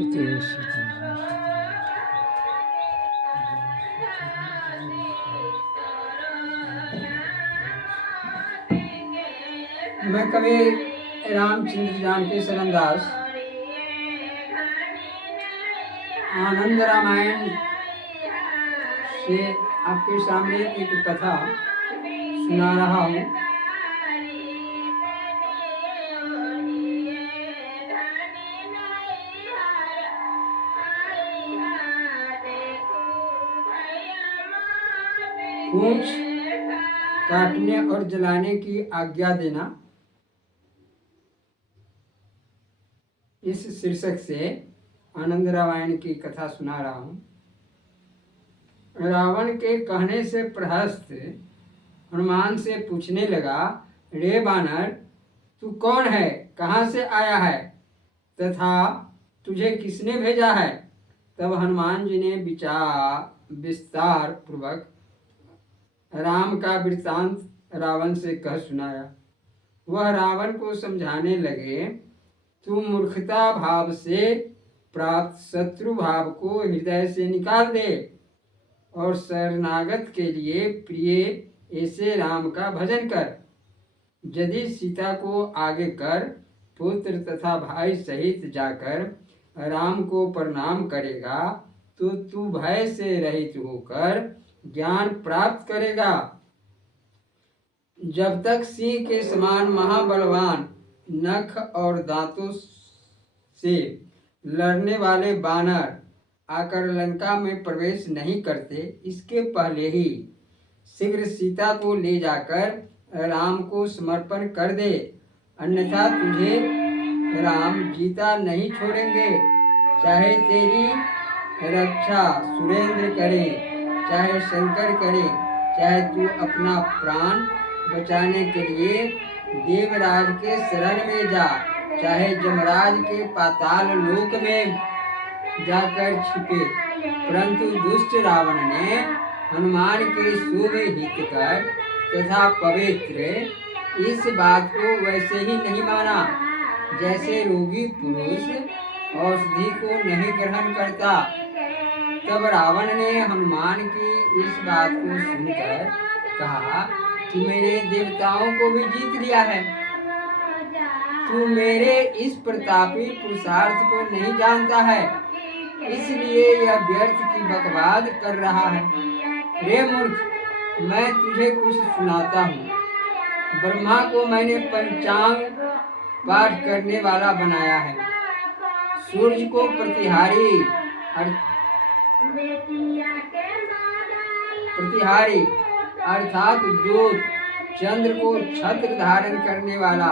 मैं कवि रामचंद्र जानकी शरण दास आनंद रामायण से आपके सामने एक कथा सुना रहा हूँ। पूंछ काटने और जलाने की आज्ञा देना, इस शीर्षक से आनंद रामायण की कथा सुना रहा हूँ। रावण के कहने से प्रहस्त हनुमान से पूछने लगा, रे बानर, तू कौन है, कहाँ से आया है तथा तुझे किसने भेजा है? तब हनुमान जी ने विस्तार पूर्वक राम का वृत्तांत रावण से कह सुनाया। वह रावण को समझाने लगे, तू मूर्खता भाव से प्राप्त शत्रु भाव को हृदय से निकाल दे और शरणागत के लिए प्रिय ऐसे राम का भजन कर। यदि सीता को आगे कर पुत्र तथा भाई सहित जाकर राम को प्रणाम करेगा तो तू भय से रहित होकर ज्ञान प्राप्त करेगा। जब तक सिंह के समान महाबलवान नख और दांतों से लड़ने वाले बानर आकर लंका में प्रवेश नहीं करते, इसके पहले ही शीघ्र सीता को ले जाकर राम को समर्पण कर दे, अन्यथा तुझे राम जीता नहीं छोड़ेंगे। चाहे तेरी रक्षा सुरेंद्र करे, चाहे शंकर करे, चाहे तू अपना प्राण बचाने के लिए देवराज के शरण में जा, चाहे यमराज के पाताल लोक में जाकर छिपे। परंतु दुष्ट रावण ने हनुमान के शुभ हितकर तथा पवित्र इस बात को वैसे ही नहीं माना, जैसे रोगी पुरुष औषधि को नहीं ग्रहण करता। तब रावण ने हनुमान की इस बात को सुनकर कहा कि मैंने देवताओं को भी जीत लिया है, तू मेरे इस प्रतापी पुरुषार्थ को नहीं जानता है, इसलिए यह व्यर्थ की बकवाद कर रहा है। रे मूर्ख, मैं तुझे कुछ सुनाता हूँ। ब्रह्मा को मैंने पंचांग पाठ करने वाला बनाया है, सूर्य को प्रतिहारी अर्थात दूत, चंद्र को छत्र धारण करने वाला,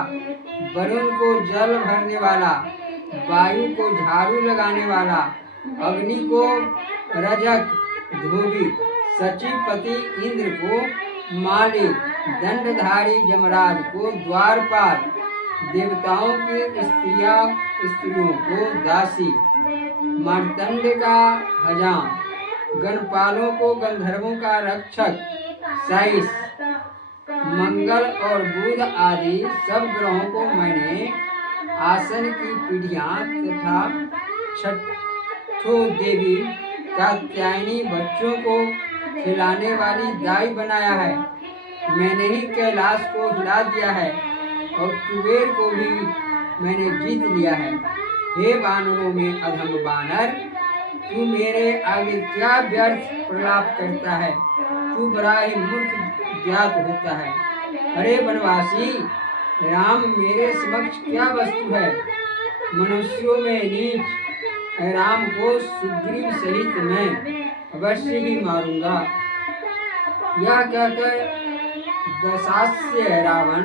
वरुण को जल भरने वाला, वायु को झाड़ू लगाने वाला, अग्नि को रजक धोबी, सचिवपति इंद्र को मालिक, दंडधारी यमराज को द्वारपाल, देवताओं की स्त्रियों को दासी, मार्तंड का हजाम, गणपालों को गंधर्वों का रक्षक, साइस, मंगल और बुध आदि सब ग्रहों को मैंने आसन की पीढ़ियां तथा छठों देवी कात्यायनी बच्चों को खिलाने वाली दाई बनाया है। मैंने ही कैलाश को हिला दिया है और कुबेर को भी मैंने जीत लिया है। हे वानरों में अधम बानर, तू मेरे आगे क्या व्यर्थ प्रलाप करता है? तू बड़ा ही मूर्ख ज्ञात होता है। अरे वनवासी, राम मेरे समक्ष क्या वस्तु है? मनुष्यों में नीच राम को सुग्रीव सहित मैं अवश्य ही मारूंगा। यह कहकर दशास्य रावण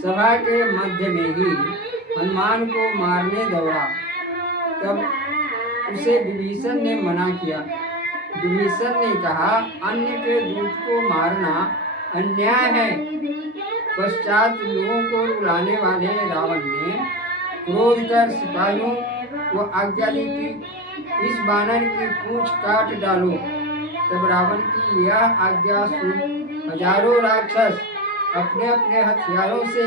सभा के मध्य में ही हनुमान को मारने दौड़ा। तब उसे विभीषण ने मना किया। विभीषण ने कहा, अन्य के दूत को मारना अन्याय है। पश्चात लोगों को रुलाने वाले रावण ने क्रोध कर सिपाहियों को आज्ञा दी कि इस बानर की पूंछ काट डालो। तब रावण की यह आज्ञा सुन हजारों राक्षस अपने अपने हथियारों से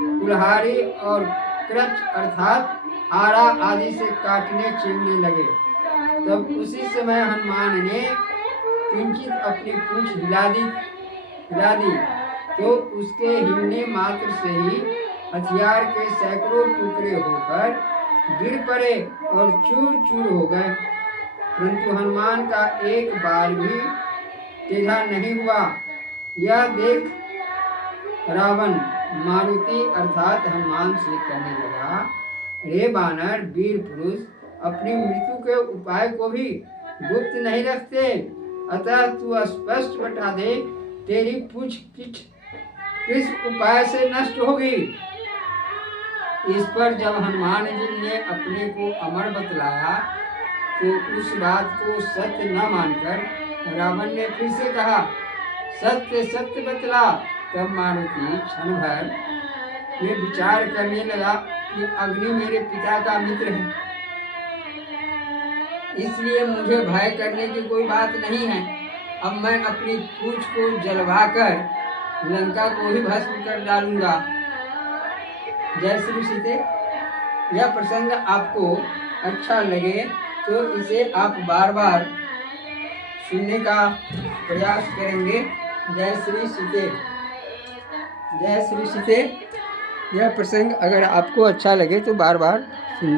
कुल्हाड़ी और क्रच अर्थात आरा आदि से काटने चीरने लगे। तब उसी समय हनुमान ने किंचित अपनी पूंछ हिला दी तो उसके हिलने मात्र से ही हथियार के सैकड़ों टुकड़े होकर गिर पड़े और चूर चूर हो गए, परंतु हनुमान का एक बार भी टेढ़ा नहीं हुआ। यह देख रावण मारुति अर्थात हनुमान से कहने लगा, रे बानर वीर पुरुष, अपनी मृत्यु के उपाय को भी गुप्त नहीं रखते, अतः तू स्पष्ट बता दे, तेरी पूंछ किस उपाय से नष्ट होगी। इस पर जब हनुमान जी ने अपने को अमर बतलाया तो उस बात को सत्य न मानकर रावण ने फिर से कहा, सत्य सत्य बतला। तब मारुति क्षण भर में विचार करने लगा कि अग्नि मेरे पिता का मित्र है, इसलिए मुझे भय करने की कोई बात नहीं है। अब मैं अपनी पूंछ को जलवाकर लंका को ही भस्म कर डालूंगा। जय श्री सीते। यह प्रसंग आपको अच्छा लगे तो इसे आप बार बार सुनने का प्रयास करेंगे। जय श्री सीते। जय श्री सीते। यह प्रसंग अगर आपको अच्छा लगे तो बार बार सुनिए।